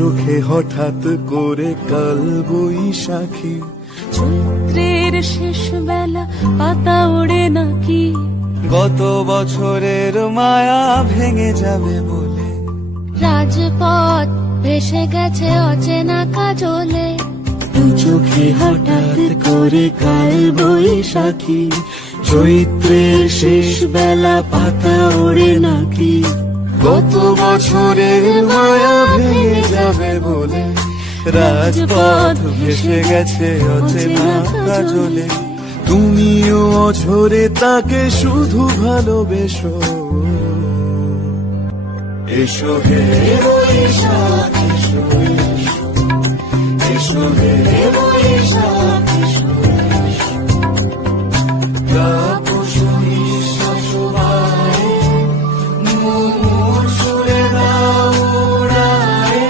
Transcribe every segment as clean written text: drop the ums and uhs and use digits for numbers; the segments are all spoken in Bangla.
চোখে হঠাৎ করে কাল বৈশাখী, চৈত্রের শেষ বেলা পাতা ওড়ে নাকি, গত বছরের মায়া ভেঙে যাবে বলে, রাজপথ ভেসে গেছে অচেনা কাজলে, দু চোখে হঠাৎ করে কাল বৈশাখী, চৈত্রের শেষ বেলা পাতা ওড়ে নাকি, গত বছরের মায়া ভেঙে যাবে বলে, রাজপথ ভেসে গেছে অচেনা কাজলে। তুমিও অঝরে তাকে শুধু ভালোবেসো, এসো হে বৈশাখ এসো, এসো হে বৈশাখ এসো, তাপস নিঃশ্বাস বায়ে, মুমুর সুরে দাও উড়ায়ে,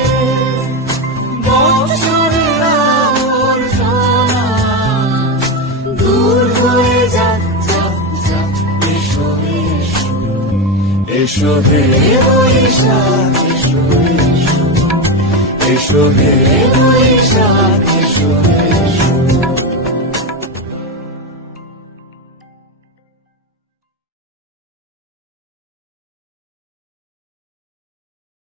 বৎসরের আবর্জনা দূর হয়ে যাক যাক যাক, এসো এসো, এসো হে বৈশাখ এসো, এসো হে বৈশাখ।